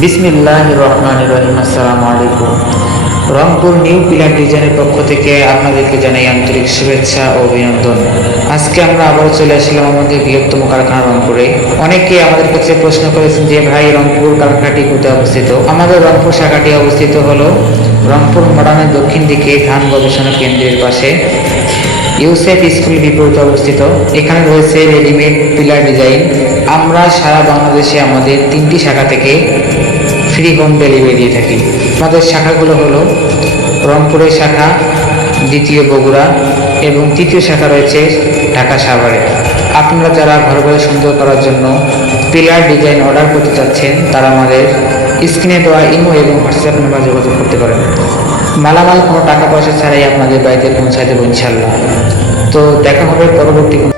বিসমিল্লাহির রহমানির রহিম। আসসালামু আলাইকুম। রংপুর নিউ পিলার ডিজাইনের পক্ষ থেকে আপনাদেরকে জানাই আন্তরিক শুভেচ্ছা ও অভিনন্দন। আজকে আমরা আবার চলে আসলাম আমাদের বৃহত্তম কারখানা রংপুরে। অনেকে আমাদের কাছে প্রশ্ন করেছেন যে ভাই, রংপুর কারখানাটি কোথায় অবস্থিত? আমাদের রংপুর শাখাটি অবস্থিত হলো রংপুর মডার্নের দক্ষিণ দিকে ধান গবেষণা কেন্দ্রের পাশে ইউসেফ স্কুল বিপরীতে অবস্থিত। এখানে রয়েছে রেডিমেড পিলার ডিজাইন। আমরা সারা বাংলাদেশে আমাদের 3টি শাখা থেকে ফ্রি হোম ডেলিভারি দিয়ে থাকি। আমাদের শাখাগুলো হলো রংপুরের শাখা, দ্বিতীয় বগুড়া এবং তৃতীয় শাখা রয়েছে ঢাকা সাভারে। আপনারা যারা ঘরবাড়ি সুন্দর করার জন্য পিলার ডিজাইন অর্ডার করতে চাচ্ছেন, তারা আমাদের স্ক্রিনে দেওয়া ইমো এবং হোয়াটসঅ্যাপ নাম্বার যোগাযোগ করতে পারেন। মালামাল কোনো টাকা পয়সা ছাড়াই আপনাদের বাড়িতে পৌঁছায় দেবো ইনশাল্লাহ। তো দেখা হবে পরবর্তী কোনো